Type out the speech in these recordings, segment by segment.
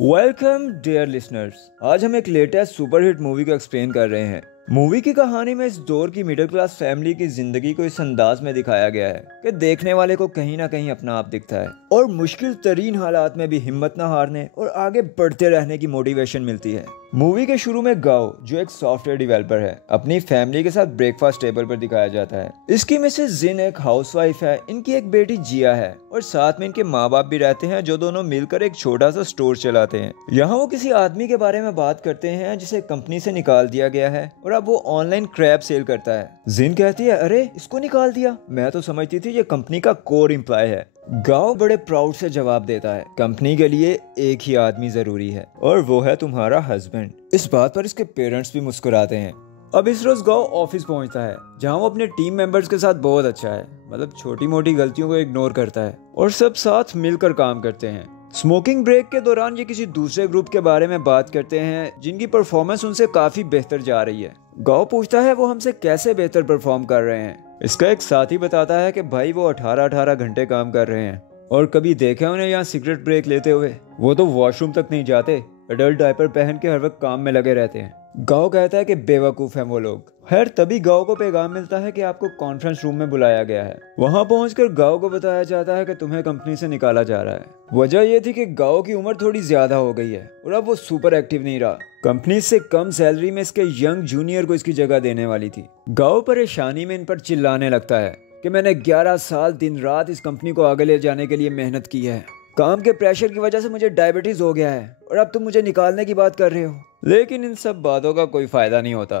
Welcome dear listeners. आज हम एक लेटेस्ट सुपरहिट मूवी को एक्सप्लेन कर रहे हैं। मूवी की कहानी में इस दौर की मिडिल क्लास फैमिली की जिंदगी को इस अंदाज में दिखाया गया है कि देखने वाले को कहीं ना कहीं अपना आप दिखता है और मुश्किल तरीन हालात में भी हिम्मत ना हारने और आगे बढ़ते रहने की मोटिवेशन मिलती है। मूवी के शुरू में गाओ, जो एक सॉफ्टवेयर डेवलपर है, अपनी फैमिली के साथ ब्रेकफास्ट टेबल पर दिखाया जाता है। इसकी मिसेस जिन एक हाउसवाइफ है, इनकी एक बेटी जिया है और साथ में इनके माँ बाप भी रहते हैं जो दोनों मिलकर एक छोटा सा स्टोर चलाते हैं। यहाँ वो किसी आदमी के बारे में बात करते हैं जिसे कंपनी से निकाल दिया गया है और अब वो ऑनलाइन क्रैब सेल करता है। जिन कहती है, अरे इसको निकाल दिया, मैं तो समझती थी ये कंपनी का कोर एम्प्लॉय है। गाओ बड़े प्राउड से जवाब देता है, कंपनी के लिए एक ही आदमी जरूरी है और वो है तुम्हारा हस्बैंड। इस बात पर इसके पेरेंट्स भी मुस्कुराते हैं। अब इस रोज गाओ ऑफिस पहुंचता है जहां वो अपने टीम मेंबर्स के साथ बहुत अच्छा है, मतलब छोटी मोटी गलतियों को इग्नोर करता है और सब साथ मिलकर काम करते हैं। स्मोकिंग ब्रेक के दौरान ये किसी दूसरे ग्रुप के बारे में बात करते हैं जिनकी परफॉर्मेंस उनसे काफी बेहतर जा रही है। गाओ पूछता है वो हमसे कैसे बेहतर परफॉर्म कर रहे हैं। इसका एक साथी बताता है कि भाई वो 18-18 घंटे काम कर रहे हैं और कभी देखा उन्हें यहाँ सिगरेट ब्रेक लेते हुए। वो तो वॉशरूम तक नहीं जाते, एडल्ट डायपर पहन के हर वक्त काम में लगे रहते हैं। गाओ कहता है कि बेवकूफ हैं वो लोग। खैर तभी गाओ को पैगाम मिलता है कि आपको कॉन्फ्रेंस रूम में बुलाया गया है। वहां पहुंचकर गाओ को बताया जाता है कि तुम्हें कंपनी से निकाला जा रहा है। वजह यह थी कि गाओ की उम्र थोड़ी ज्यादा हो गई है और अब वो सुपर एक्टिव नहीं रहा। कंपनी से कम सैलरी में इसके यंग जूनियर को इसकी जगह देने वाली थी। गाओ परेशानी में इन पर चिल्लाने लगता है कि मैंने 11 साल दिन रात इस कंपनी को आगे ले जाने के लिए मेहनत की है। काम के प्रेशर की वजह से मुझे डायबिटीज हो गया है और अब तुम मुझे निकालने की बात कर रहे हो। लेकिन इन सब बातों का कोई फायदा नहीं होता।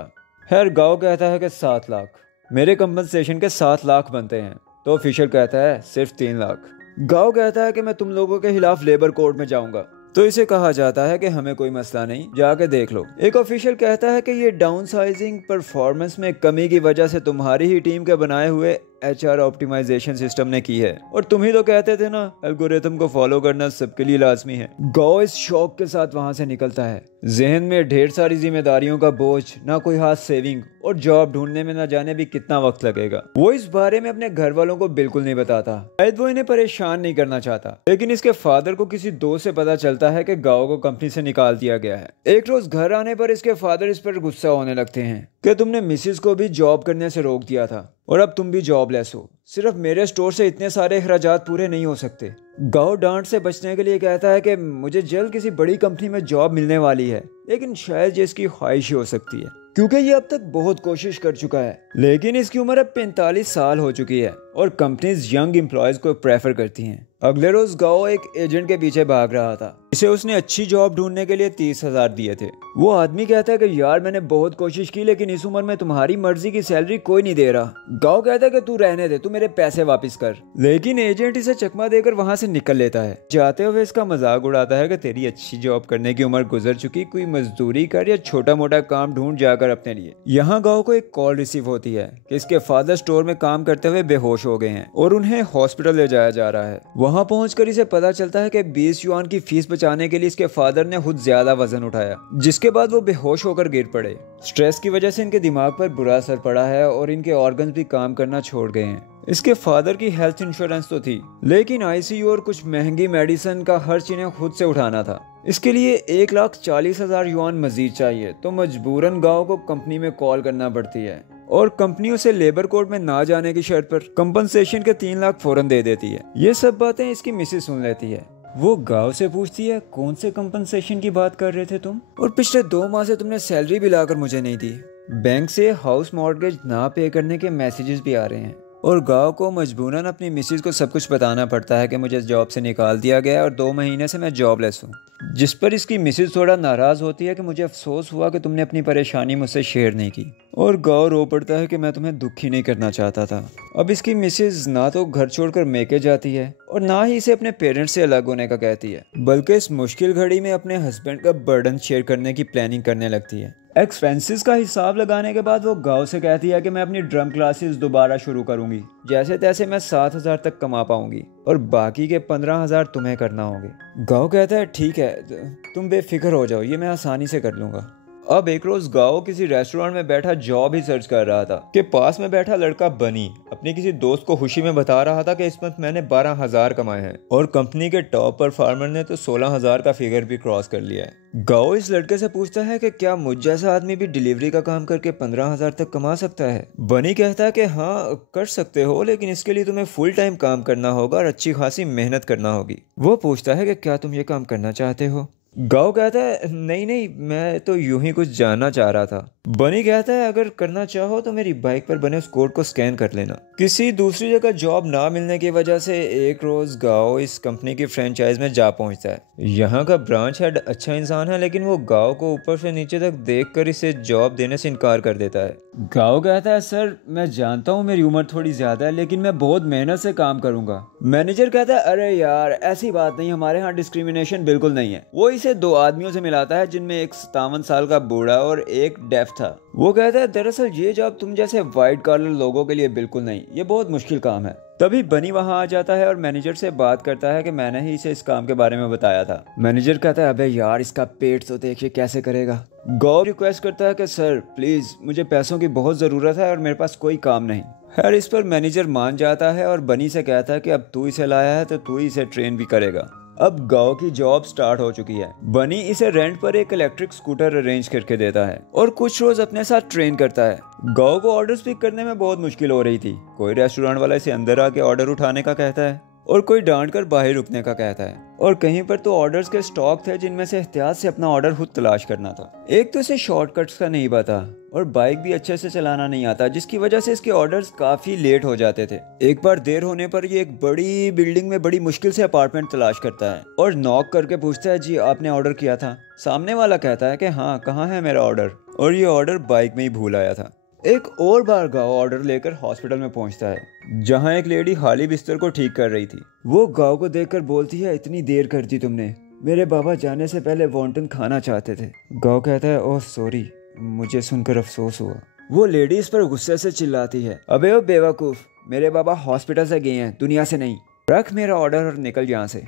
खैर गाओ कहता है कि 7 लाख, मेरे कंपनसेशन के 7 लाख बनते हैं। तो ऑफिशियल कहता है सिर्फ 3 लाख। गाओ कहता है कि मैं तुम लोगों के खिलाफ लेबर कोर्ट में जाऊंगा। तो इसे कहा जाता है कि हमें कोई मसला नहीं, जाके देख लो। एक ऑफिशियल कहता है कि ये डाउनसाइजिंग परफॉर्मेंस में कमी की वजह से तुम्हारी ही टीम के बनाए हुए HR ऑप्टिमाइजेशन सिस्टम ने की है और तुम ही तो कहते थे ना एल्गोरिथम को फॉलो करना सबके लिए लाजमी है। गाओ इस शौक के साथ वहां से निकलता है, जहन में ढेर सारी जिम्मेदारियों का बोझ, ना कोई हाथ सेविंग और जॉब ढूंढने में ना जाने भी कितना वक्त लगेगा। वो इस बारे में अपने घर वालों को बिल्कुल नहीं बताता, शायद वो इन्हें परेशान नहीं करना चाहता। लेकिन इसके फादर को किसी दोस्त से पता चलता है कि गाओ को कंपनी से निकाल दिया गया है। एक रोज घर आने पर इसके फादर इस पर गुस्सा होने लगते हैं कि तुमने मिसिस को भी जॉब करने से रोक दिया था और अब तुम भी जॉबलेस हो। सिर्फ मेरे स्टोर से इतने सारे अखराजात पूरे नहीं हो सकते। गाओ डांट से बचने के लिए कहता है कि मुझे जल्द किसी बड़ी कंपनी में जॉब मिलने वाली है, लेकिन शायद ये इसकी ख्वाहिश ही हो सकती है क्योंकि ये अब तक बहुत कोशिश कर चुका है। लेकिन इसकी उम्र अब 45 साल हो चुकी है और कंपनीज यंग एम्प्लॉयज को प्रेफर करती हैं। अगले रोज गाओ एक एजेंट के पीछे भाग रहा था, इसे उसने अच्छी जॉब ढूंढने के लिए 30,000 दिए थे। वो आदमी कहता है कि यार मैंने बहुत कोशिश की लेकिन इस उम्र में तुम्हारी मर्जी की सैलरी कोई नहीं दे रहा। गाओ कहता है कि तू रहने दे, तू मेरे पैसे वापस कर। लेकिन एजेंट इसे चकमा देकर वहां से निकल लेता है। जाते हुए इसका मजाक उड़ाता है कि तेरी अच्छी जॉब करने की उम्र गुजर चुकी, कोई मजदूरी कर या छोटा मोटा काम ढूंढ जाकर अपने लिए। यहाँ गाओ को एक कॉल रिसीव होती है कि इसके फादर स्टोर में काम करते हुए बेहोश हो गए हैं और उन्हें हॉस्पिटल ले जाया जा रहा है। वहां पहुंचकर इसे पता चलता है कि 20 युआन की फीस बचाने के लिए इसके फादर ने खुद ज्यादा वजन उठाया, जिसके बाद वो बेहोश होकर गिर पड़े। स्ट्रेस की वजह से इनके दिमाग पर बुरा असर पड़ा है और इनके ऑर्गन्स भी काम करना छोड़ गए हैं। इसके फादर की हेल्थ इंश्योरेंस तो थी, लेकिन ICU और कुछ महंगी मेडिसिन का खर्च इन्हें खुद से उठाना था। इसके लिए 1,40,000 युआन मजीद चाहिए, तो मजबूरन गाओ को कंपनी में कॉल करना पड़ती है और कंपनी उसे लेबर कोर्ट में ना जाने की शर्त पर कंपनसेशन के 3 लाख फौरन दे देती है। ये सब बातें इसकी मिसेस सुन लेती है। वो गाओ से पूछती है, कौन से कंपनसेशन की बात कर रहे थे तुम, और पिछले 2 माह से तुमने सैलरी भी लाकर मुझे नहीं दी। बैंक से हाउस मॉर्गेज ना पे करने के मैसेजेस भी आ रहे हैं और गाओ को मजबूरन अपनी मिसेस को सब कुछ बताना पड़ता है कि मुझे जॉब से निकाल दिया गया है और 2 महीने से मैं जॉबलेस हूँ। जिस पर इसकी मिसेस थोड़ा नाराज होती है कि मुझे अफसोस हुआ कि तुमने अपनी परेशानी मुझसे शेयर नहीं की, और गाओ रो पड़ता है कि मैं तुम्हें दुखी नहीं करना चाहता था। अब इसकी मिसेस ना तो घर छोड़कर मेके जाती है और ना ही इसे अपने पेरेंट्स से अलग होने का कहती है, बल्कि इस मुश्किल घड़ी में अपने हस्बैंड का बर्डन शेयर करने की प्लानिंग करने लगती है। एक्सपेंसेस का हिसाब लगाने के बाद वो गाओ से कहती है कि मैं अपनी ड्रम क्लासेस दोबारा शुरू करूंगी, जैसे तैसे मैं 7,000 तक कमा पाऊंगी और बाकी के 15,000 तुम्हें करना होंगे। गाओ कहता है ठीक है, तुम बेफिक्र हो जाओ, ये मैं आसानी से कर लूंगा। अब एक रोज गाओ किसी रेस्टोरेंट में बैठा जॉब ही सर्च कर रहा था कि पास में बैठा लड़का बनी अपने किसी दोस्त को खुशी में बता रहा था कि इस मंथ मैंने 12,000 कमाए हैं और कंपनी के टॉप परफॉर्मर ने तो 16,000 का फिगर भी क्रॉस कर लिया है। गाओ इस लड़के से पूछता है कि क्या मुझ जैसा आदमी भी डिलीवरी का काम करके 15,000 तक कमा सकता है। बनी कहता है कि हाँ कर सकते हो, लेकिन इसके लिए तुम्हें फुल टाइम काम करना होगा और अच्छी खासी मेहनत करना होगी। वो पूछता है कि क्या तुम ये काम करना चाहते हो। गाओ कहता है नहीं नहीं, मैं तो यूं ही कुछ जानना चाह रहा था। बनी कहता है अगर करना चाहो तो मेरी बाइक पर बने उस कोड को स्कैन कर लेना। किसी दूसरी जगह जॉब ना मिलने की वजह से एक रोज गाओ इस कंपनी की फ्रेंचाइज में जा पहुंचता है। यहाँ का ब्रांच हेड अच्छा इंसान है, लेकिन वो गाओ को ऊपर से नीचे तक देखकर इसे जॉब देने से इनकार कर देता है। गाओ कहता है सर मैं जानता हूँ मेरी उम्र थोड़ी ज्यादा है, लेकिन मैं बहुत मेहनत से काम करूंगा। मैनेजर कहता है अरे यार ऐसी बात नहीं, हमारे यहाँ डिस्क्रिमिनेशन बिल्कुल नहीं है। वो इसे दो आदमियों से मिलाता है जिनमें एक 57 साल का बूढ़ा और एक डेफ था। वो कहता है दरअसल ये जॉब तुम जैसे व्हाइट कॉलर लोगों के लिए बिल्कुल नहीं, ये बहुत मुश्किल काम है। तभी बनी वहां आ जाता है और मैनेजर से बात करता है कि मैंने ही इसे इस काम के बारे में बताया था। मैनेजर कहता है अबे यार इसका पेट तो देखिए कैसे करेगा। गौ रिक्वेस्ट करता है कि सर प्लीज मुझे पैसों की बहुत जरूरत है और मेरे पास कोई काम नहीं। खैर इस पर मैनेजर मान जाता है और बनी से कहता है कि अब तू इसे लाया है तो तू इसे ट्रेन भी करेगा। अब गाओ की जॉब स्टार्ट हो चुकी है। बनी इसे रेंट पर एक इलेक्ट्रिक स्कूटर अरेंज करके देता है और कुछ रोज अपने साथ ट्रेन करता है। गाओ को ऑर्डर्स पिक करने में बहुत मुश्किल हो रही थी। कोई रेस्टोरेंट वाला इसे अंदर आके ऑर्डर उठाने का कहता है और कोई डांट कर बाहर रुकने का कहता है, और कहीं पर तो ऑर्डर्स के स्टॉक थे जिनमें से एहतियात से अपना ऑर्डर खुद तलाश करना था। एक तो इसे शॉर्टकट्स का नहीं पता और बाइक भी अच्छे से चलाना नहीं आता, जिसकी वजह से इसके ऑर्डर्स काफी लेट हो जाते थे। एक बार देर होने पर ये एक बड़ी बिल्डिंग में बड़ी मुश्किल से अपार्टमेंट तलाश करता है और नॉक करके पूछता है जी आपने ऑर्डर किया था। सामने वाला कहता है कि हाँ कहाँ है मेरा ऑर्डर, और ये ऑर्डर बाइक में ही भूल आया था। एक और बार गाओ ऑर्डर लेकर हॉस्पिटल में पहुंचता है जहां एक लेडी खाली बिस्तर को ठीक कर रही थी। वो गाओ को देखकर बोलती है इतनी देर कर दी तुमने, मेरे बाबा जाने से पहले वॉन्टन खाना चाहते थे। गाओ कहता है ओह सॉरी, मुझे सुनकर अफसोस हुआ। वो लेडी इस पर गुस्से से चिल्लाती है अबे ओ बेवकूफ, मेरे बाबा हॉस्पिटल से गए हैं दुनिया से नहीं, रख मेरा ऑर्डर और निकल यहाँ से।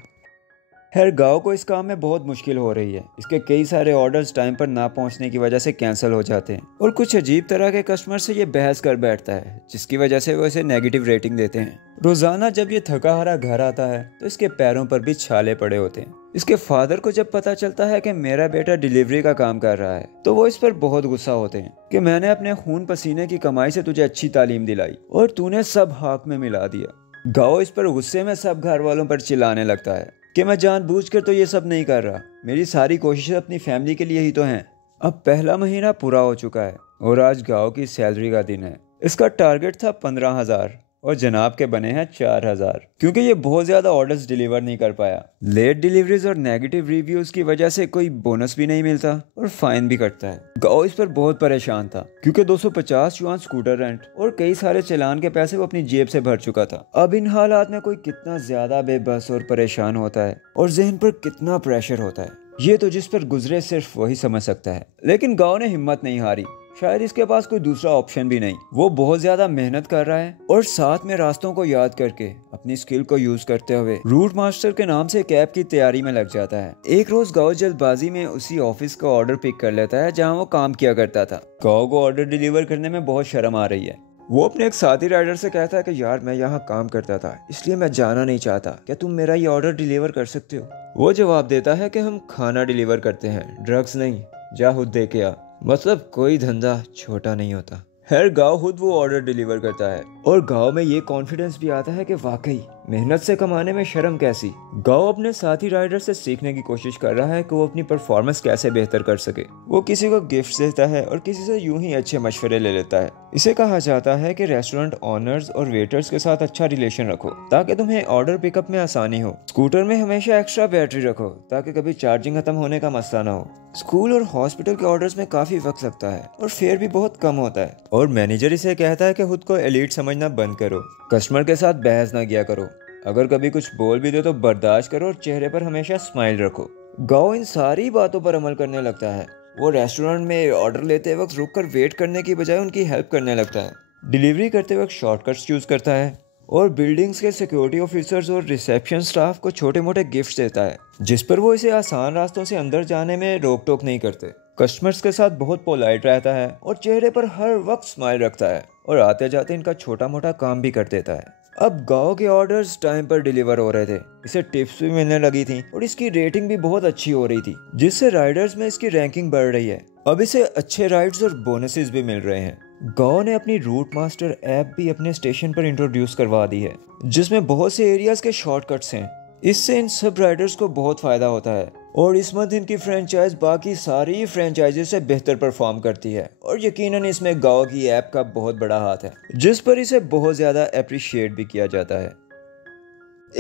खैर गाओ को इस काम में बहुत मुश्किल हो रही है। इसके कई सारे ऑर्डर्स टाइम पर ना पहुंचने की वजह से कैंसिल हो जाते हैं और कुछ अजीब तरह के कस्टमर से ये बहस कर बैठता है, जिसकी वजह से वो इसे नेगेटिव रेटिंग देते हैं। रोजाना जब ये थका हारा घर आता है तो इसके पैरों पर भी छाले पड़े होते हैं। इसके फादर को जब पता चलता है कि मेरा बेटा डिलीवरी का काम कर रहा है तो वो इस पर बहुत गुस्सा होते हैं कि मैंने अपने खून पसीने की कमाई से तुझे अच्छी तालीम दिलाई और तूने सब हाक में मिला दिया। गाओ इस पर गुस्से में सब घर वालों पर चिल्लाने लगता है कि मैं जानबूझकर तो ये सब नहीं कर रहा, मेरी सारी कोशिशें अपनी फैमिली के लिए ही तो हैं। अब पहला महीना पूरा हो चुका है और आज गाओ की सैलरी का दिन है। इसका टारगेट था 15,000 और जनाब के बने हैं 4,000, क्योंकि ये बहुत ज्यादा ऑर्डर्स डिलीवर नहीं कर पाया। लेट डिलीवरीज और नेगेटिव रिव्यूज की वजह से कोई बोनस भी नहीं मिलता और फाइन भी कटता है। गाओ इस पर बहुत परेशान था क्योंकि 250 युआन स्कूटर रेंट और कई सारे चालान के पैसे वो अपनी जेब से भर चुका था। अब इन हालात में कोई कितना ज्यादा बेबस और परेशान होता है और जहन पर कितना प्रेशर होता है, ये तो जिस पर गुजरे सिर्फ वही समझ सकता है। लेकिन गाओ ने हिम्मत नहीं हारी, शायद इसके पास कोई दूसरा ऑप्शन भी नहीं। वो बहुत ज्यादा मेहनत कर रहा है और साथ में रास्तों को याद करके अपनी स्किल को यूज करते हुए रूट मास्टर के नाम से कैब की तैयारी में लग जाता है। एक रोज गाओ जल्दबाजी में उसी ऑफिस का ऑर्डर पिक कर लेता है जहाँ वो काम किया करता था। गाओ को ऑर्डर डिलीवर करने में बहुत शर्म आ रही है। वो अपने एक साथी राइडर से कहता है कि यार मैं यहाँ काम करता था इसलिए मैं जाना नहीं चाहता, क्या तुम मेरा ये ऑर्डर डिलीवर कर सकते हो। वो जवाब देता है कि हम खाना डिलीवर करते हैं, ड्रग्स नहीं, जा खुद दे के आ। मतलब कोई धंधा छोटा नहीं होता। खैर गाओ खुद वो ऑर्डर डिलीवर करता है और गाओ में ये कॉन्फिडेंस भी आता है कि वाकई मेहनत से कमाने में शर्म कैसी। गाओ अपने साथी राइडर से सीखने की कोशिश कर रहा है कि वो अपनी परफॉर्मेंस कैसे बेहतर कर सके। वो किसी को गिफ्ट देता है और किसी से यूं ही अच्छे मशवरे ले लेता है। इसे कहा जाता है कि रेस्टोरेंट ऑनर्स और वेटर्स के साथ अच्छा रिलेशन रखो ताकि तुम्हें ऑर्डर पिकअप में आसानी हो। स्कूटर में हमेशा एक्स्ट्रा बैटरी रखो ताकि कभी चार्जिंग खत्म होने का मसला ना हो। स्कूल और हॉस्पिटल के ऑर्डर्स में काफी वक्त लगता है और फेयर भी बहुत कम होता है। और मैनेजर इसे कहता है कि खुद को एलीट समझना बंद करो, कस्टमर के साथ बहस ना किया करो, अगर कभी कुछ बोल भी दो तो बर्दाश्त करो और चेहरे पर हमेशा स्माइल रखो। गाओ इन सारी बातों पर अमल करने लगता है। वो रेस्टोरेंट में ऑर्डर लेते वक्त रुककर वेट करने की बजाय उनकी हेल्प करने लगता है। डिलीवरी करते वक्त शॉर्टकट्स यूज करता है और बिल्डिंग्स के सिक्योरिटी ऑफिसर्स और रिसेप्शन स्टाफ को छोटे मोटे गिफ्ट्स देता है जिस पर वो इसे आसान रास्तों से अंदर जाने में रोक टोक नहीं करते। कस्टमर्स के साथ बहुत पोलाइट रहता है और चेहरे पर हर वक्त स्माइल रखता है और आते जाते इनका छोटा मोटा काम भी कर देता है। अब गांव के ऑर्डर्स टाइम पर डिलीवर हो रहे थे, इसे टिप्स भी मिलने लगी थी और इसकी रेटिंग भी बहुत अच्छी हो रही थी, जिससे राइडर्स में इसकी रैंकिंग बढ़ रही है। अब इसे अच्छे राइड्स और बोनसेस भी मिल रहे हैं। गांव ने अपनी रूट मास्टर ऐप भी अपने स्टेशन पर इंट्रोड्यूस करवा दी है, जिसमें बहुत से एरियाज के शॉर्टकट्स हैं। इससे इन सब राइडर्स को बहुत फायदा होता है और इस मंथ इनकी फ्रेंचाइज बाकी सारी फ्रेंचाइजी से बेहतर परफॉर्म करती है और यकीनन इसमें गांव की ऐप का बहुत बड़ा हाथ है, जिस पर इसे बहुत ज़्यादा अप्रिशिएट भी किया जाता है।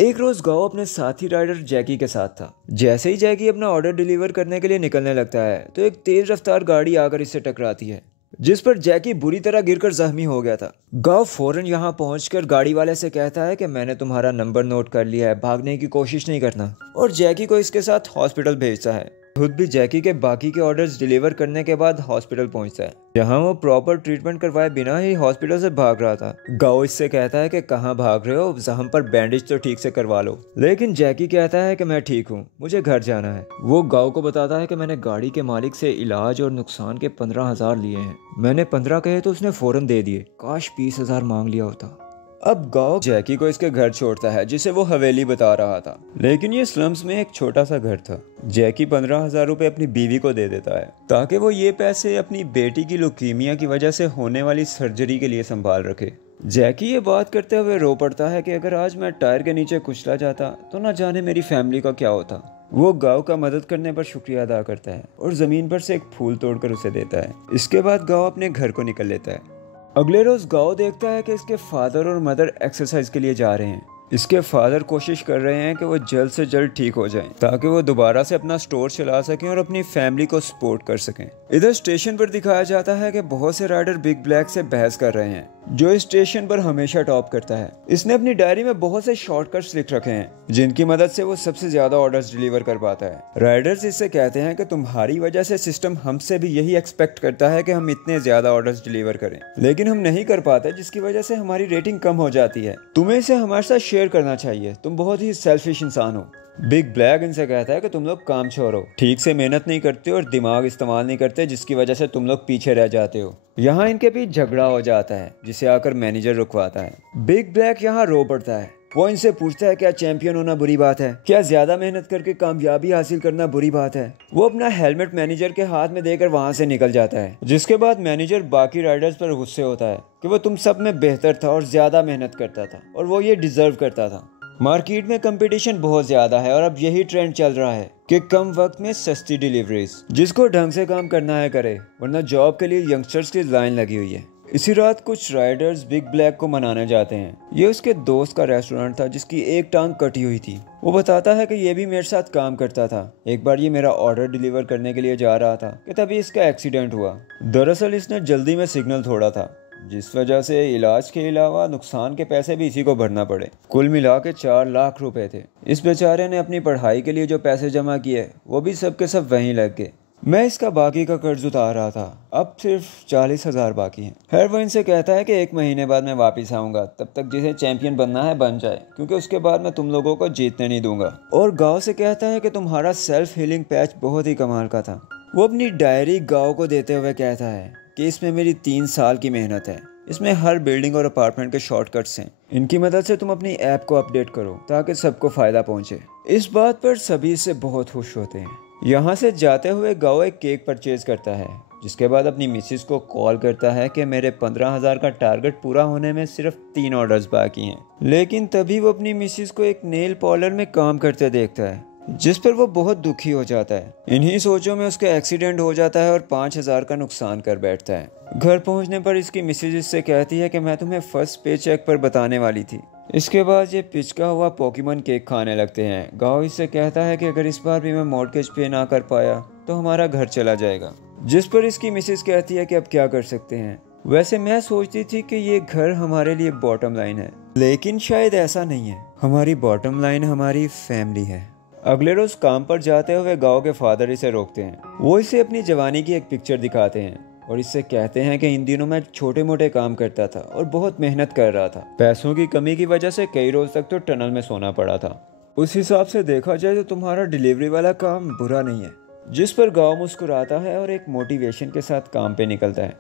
एक रोज गांव अपने साथी राइडर जैकी के साथ था। जैसे ही जैकी अपना ऑर्डर डिलीवर करने के लिए निकलने लगता है तो एक तेज रफ्तार गाड़ी आकर इससे टकराती है, जिस पर जैकी बुरी तरह गिरकर जख्मी हो गया था। गांव फौरन यहाँ पहुंचकर गाड़ी वाले से कहता है कि मैंने तुम्हारा नंबर नोट कर लिया है, भागने की कोशिश नहीं करना, और जैकी को इसके साथ हॉस्पिटल भेजता है। खुद भी जैकी के बाकी के ऑर्डर्स डिलीवर करने के बाद हॉस्पिटल पहुंचता है, जहां वो प्रॉपर ट्रीटमेंट करवाए बिना ही हॉस्पिटल से भाग रहा था। गाओ इससे कहता है कि कहां भाग रहे हो, जख्म पर बैंडेज तो ठीक से करवा लो। लेकिन जैकी कहता है कि मैं ठीक हूं, मुझे घर जाना है। वो गाओ को बताता है कि मैंने गाड़ी के मालिक से इलाज और नुकसान के 15,000 लिए हैं। मैंने 15 कहे तो उसने फौरन दे दिए, काश 20,000 मांग लिया होता। अब गाओ जैकी को इसके घर छोड़ता है, जिसे वो हवेली बता रहा था, लेकिन ये स्लम्स में एक छोटा सा घर था। जैकी 15,000 रुपए अपनी बीवी को दे देता है ताकि वो ये पैसे अपनी बेटी की लुकीमिया की वजह से होने वाली सर्जरी के लिए संभाल रखे। जैकी ये बात करते हुए रो पड़ता है कि अगर आज मैं टायर के नीचे कुचला जाता तो ना जाने मेरी फैमिली का क्या होता। वो गांव का मदद करने पर शुक्रिया अदा करता है और जमीन पर से एक फूल तोड़कर उसे देता है। इसके बाद गांव अपने घर को निकल लेता है। अगले रोज गांव देखता है कि इसके फादर और मदर एक्सरसाइज के लिए जा रहे हैं। इसके फादर कोशिश कर रहे हैं कि वो जल्द से जल्द ठीक हो जाएं ताकि वो दोबारा से अपना स्टोर चला सकें और अपनी फैमिली को सपोर्ट कर सकें। इधर स्टेशन पर दिखाया जाता है कि बहुत से राइडर बिग ब्लैक से बहस कर रहे हैं, जो इस स्टेशन पर हमेशा टॉप करता है। इसने अपनी डायरी में बहुत से शॉर्टकट्स लिख रखे हैं, जिनकी मदद से वो सबसे ज्यादा ऑर्डर्स डिलीवर कर पाता है। राइडर्स इससे कहते हैं कि तुम्हारी वजह से सिस्टम हमसे भी यही एक्सपेक्ट करता है कि हम इतने ज्यादा ऑर्डर्स डिलीवर करें, लेकिन हम नहीं कर पाते, जिसकी वजह से हमारी रेटिंग कम हो जाती है। तुम्हें इसे हमारे साथ शेयर करना चाहिए, तुम बहुत ही सेल्फिश इंसान हो। बिग ब्लैक इनसे कहता है कि तुम लोग काम छोड़ हो, ठीक से मेहनत नहीं करते और दिमाग इस्तेमाल नहीं करते, जिसकी वजह से तुम लोग पीछे रह जाते हो। यहाँ इनके बीच झगड़ा हो जाता है, जिसे आकर मैनेजर रुकवाता है। बिग ब्लैक यहाँ रो पड़ता है। वो इनसे पूछता है क्या चैंपियन होना बुरी बात है, क्या ज्यादा मेहनत करके कामयाबी हासिल करना बुरी बात है। वो अपना हेलमेट मैनेजर के हाथ में देकर वहाँ से निकल जाता है, जिसके बाद मैनेजर बाकी राइडर्स पर गुस्से होता है कि वो तुम सब में बेहतर था और ज्यादा मेहनत करता था और वो ये डिजर्व करता था। मार्केट में कंपटीशन बहुत ज्यादा है और अब यही ट्रेंड चल रहा है कि कम वक्त में सस्ती डिलीवरीज, जिसको ढंग से काम करना है करे, वरना जॉब के लिए यंगस्टर्स की लाइन लगी हुई है। इसी रात कुछ राइडर्स बिग ब्लैक को मनाने जाते हैं। ये उसके दोस्त का रेस्टोरेंट था जिसकी एक टांग कटी हुई थी। वो बताता है कि ये भी मेरे साथ काम करता था। एक बार ये मेरा ऑर्डर डिलीवर करने के लिए जा रहा था कि तभी इसका एक्सीडेंट हुआ। दरअसल इसने जल्दी में सिग्नल तोड़ा था, जिस वजह से इलाज के अलावा नुकसान के पैसे भी इसी को भरना पड़े। कुल मिला के 4 लाख रुपए थे। इस बेचारे ने अपनी पढ़ाई के लिए जो पैसे जमा किए वो भी सब के सब वहीं लग गए। मैं इसका बाकी का कर्ज उतार रहा था, अब सिर्फ 40,000 बाकी हैं। खैर वो इनसे कहता है कि 1 महीने बाद मैं वापस आऊंगा, तब तक जिसे चैंपियन बनना है बन जाए, क्योंकि उसके बाद मैं तुम लोगों को जीतने नहीं दूंगा। और गांव से कहता है कि तुम्हारा सेल्फ हीलिंग पैच बहुत ही कमाल का था। वो अपनी डायरी गांव को देते हुए कहता है कि इसमें मेरी 3 साल की मेहनत है। इसमें हर बिल्डिंग और अपार्टमेंट के शॉर्टकट्स हैं। इनकी मदद से तुम अपनी ऐप को अपडेट करो ताकि सबको फायदा पहुंचे। इस बात पर सभी इससे बहुत खुश होते हैं। यहाँ से जाते हुए गाओ एक केक परचेज करता है, जिसके बाद अपनी मिसिस को कॉल करता है कि मेरे 15,000 का टारगेट पूरा होने में सिर्फ 3 ऑर्डर्स बाकी हैं। लेकिन तभी वो अपनी मिसिस को एक नेल पार्लर में काम करते देखता है, जिस पर वो बहुत दुखी हो जाता है। इन्हीं सोचों में उसका एक्सीडेंट हो जाता है और 5,000 का नुकसान कर बैठता है। घर पहुंचने पर इसकी मिसेज इससे कहती है कि मैं तुम्हें फर्स्ट पे चेक पर बताने वाली थी। इसके बाद ये पिचका हुआ पोकेमॉन केक खाने लगते हैं। गाओ इससे कहता है कि अगर इस बार भी मैं मॉर्गेज पे ना कर पाया तो हमारा घर चला जाएगा, जिस पर इसकी मिसेज कहती है कि अब क्या कर सकते हैं। वैसे मैं सोचती थी कि ये घर हमारे लिए बॉटम लाइन है, लेकिन शायद ऐसा नहीं है। हमारी बॉटम लाइन हमारी फैमिली है। अगले रोज काम पर जाते हुए गांव के फादर इसे रोकते हैं। वो इसे अपनी जवानी की एक पिक्चर दिखाते हैं और इससे कहते हैं कि इन दिनों मैं छोटे मोटे काम करता था और बहुत मेहनत कर रहा था। पैसों की कमी की वजह से कई रोज तक तो टनल में सोना पड़ा था। उस हिसाब से देखा जाए तो तुम्हारा डिलीवरी वाला काम बुरा नहीं है। जिस पर गांव मुस्कुराता है और एक मोटिवेशन के साथ काम पे निकलता है।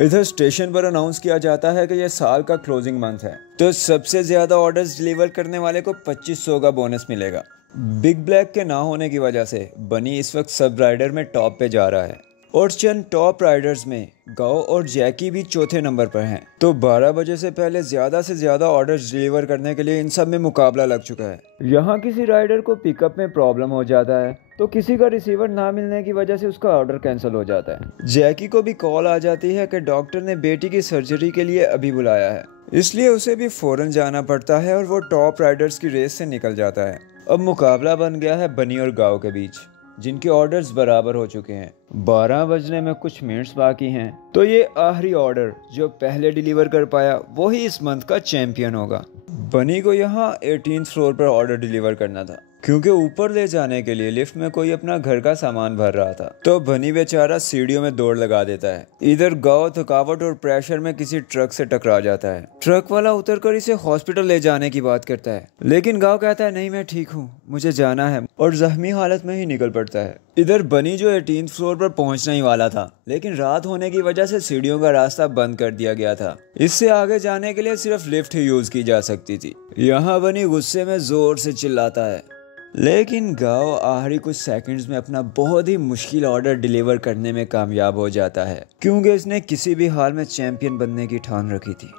इधर स्टेशन पर अनाउंस किया जाता है कि यह साल का क्लोजिंग मंथ है, तो सबसे ज्यादा ऑर्डर्स डिलीवर करने वाले को 2500 का बोनस मिलेगा। बिग ब्लैक के ना होने की वजह से बनी इस वक्त सब राइडर में टॉप पे जा रहा है और चंद टॉप राइडर्स में गाओ और जैकी भी चौथे नंबर पर हैं। तो 12 बजे से ज़्यादा ऑर्डर्स डिलीवर करने के लिए इन सब में मुकाबला लग चुका है। यहाँ किसी राइडर को पिकअप में प्रॉब्लम हो जाता है तो किसी का रिसीवर ना मिलने की वजह से उसका ऑर्डर कैंसिल हो जाता है। जैकी को भी कॉल आ जाती है कि डॉक्टर ने बेटी की सर्जरी के लिए अभी बुलाया है, इसलिए उसे भी फौरन जाना पड़ता है और वो टॉप राइडर्स की रेस से निकल जाता है। अब मुकाबला बन गया है बनी और गाओ के बीच, जिनके ऑर्डर्स बराबर हो चुके हैं। 12 बजने में कुछ मिनट्स बाकी हैं, तो ये आखिरी ऑर्डर जो पहले डिलीवर कर पाया वही इस मंथ का चैंपियन होगा। बनी को यहाँ 18th फ्लोर पर ऑर्डर डिलीवर करना था, क्योंकि ऊपर ले जाने के लिए लिफ्ट में कोई अपना घर का सामान भर रहा था। तो बनी बेचारा सीढ़ियों में दौड़ लगा देता है। इधर गांव थकावट और प्रेशर में किसी ट्रक से टकरा जाता है। ट्रक वाला उतरकर इसे हॉस्पिटल ले जाने की बात करता है, लेकिन गांव कहता है नहीं मैं ठीक हूँ, मुझे जाना है, और जख्मी हालत में ही निकल पड़ता है। इधर बनी जो 18th फ्लोर पर पहुंचना ही वाला था, लेकिन रात होने की वजह से सीढ़ियों का रास्ता बंद कर दिया गया था। इससे आगे जाने के लिए सिर्फ लिफ्ट ही यूज की जा सकती थी। यहाँ बनी गुस्से में जोर से चिल्लाता है, लेकिन गाओ आखिरी कुछ सेकंड्स में अपना बहुत ही मुश्किल ऑर्डर डिलीवर करने में कामयाब हो जाता है, क्योंकि इसने किसी भी हाल में चैंपियन बनने की ठान रखी थी।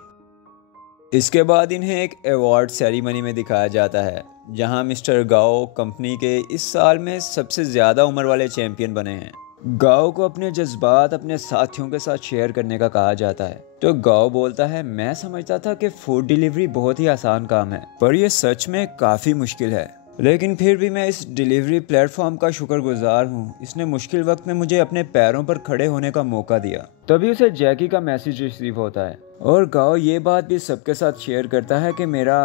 इसके बाद इन्हें एक अवार्ड सेरेमनी में दिखाया जाता है, जहां मिस्टर गाओ कंपनी के इस साल में सबसे ज़्यादा उम्र वाले चैंपियन बने हैं। गाओ को अपने जज्बात अपने साथियों के साथ शेयर करने का कहा जाता है, तो गाओ बोलता है मैं समझता था कि फूड डिलीवरी बहुत ही आसान काम है, पर यह सच में काफ़ी मुश्किल है, लेकिन फिर भी मैं इस डिलीवरी प्लेटफॉर्म का शुक्रगुजार हूँ। इसने मुश्किल वक्त में मुझे अपने पैरों पर खड़े होने का मौका दिया। तभी उसे जैकी का मैसेज रिसीव होता है और गाओ ये बात भी सबके साथ शेयर करता है कि मेरा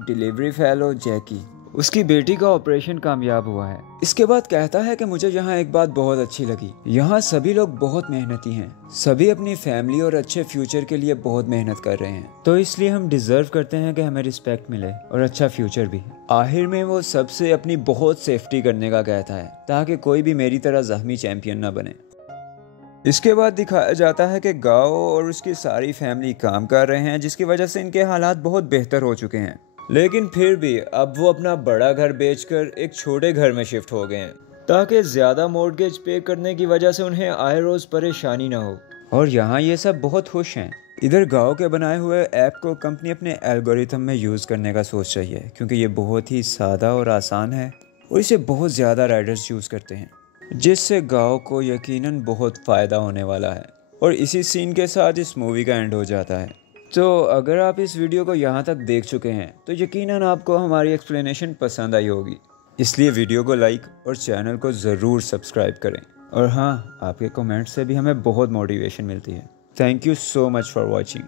डिलीवरी फेलो जैकी, उसकी बेटी का ऑपरेशन कामयाब हुआ है। इसके बाद कहता है कि मुझे यहाँ एक बात बहुत अच्छी लगी, यहाँ सभी लोग बहुत मेहनती हैं, सभी अपनी फैमिली और अच्छे फ्यूचर के लिए बहुत मेहनत कर रहे हैं, तो इसलिए हम डिजर्व करते हैं कि हमें रिस्पेक्ट मिले और अच्छा फ्यूचर भी। आखिर में वो सबसे अपनी बहुत सेफ्टी करने का कहता है, ताकि कोई भी मेरी तरह जख्मी चैंपियन ना बने। इसके बाद दिखाया जाता है कि गाओ और उसकी सारी फैमिली काम कर रहे हैं, जिसकी वजह से इनके हालात बहुत बेहतर हो चुके हैं, लेकिन फिर भी अब वो अपना बड़ा घर बेचकर एक छोटे घर में शिफ्ट हो गए हैं, ताकि ज़्यादा मॉर्गेज पे करने की वजह से उन्हें आए रोज़ परेशानी ना हो। और यहाँ ये सब बहुत खुश हैं। इधर गाँव के बनाए हुए ऐप को कंपनी अपने एल्गोरिथम में यूज़ करने का सोच रही है, क्योंकि ये बहुत ही सादा और आसान है और इसे बहुत ज़्यादा राइडर्स यूज़ करते हैं, जिससे गाँव को यकीनन बहुत फ़ायदा होने वाला है। और इसी सीन के साथ इस मूवी का एंड हो जाता है। तो अगर आप इस वीडियो को यहाँ तक देख चुके हैं तो यकीनन आपको हमारी एक्सप्लेनेशन पसंद आई होगी, इसलिए वीडियो को लाइक और चैनल को ज़रूर सब्सक्राइब करें। और हाँ, आपके कमेंट से भी हमें बहुत मोटिवेशन मिलती है। Thank you so much for watching.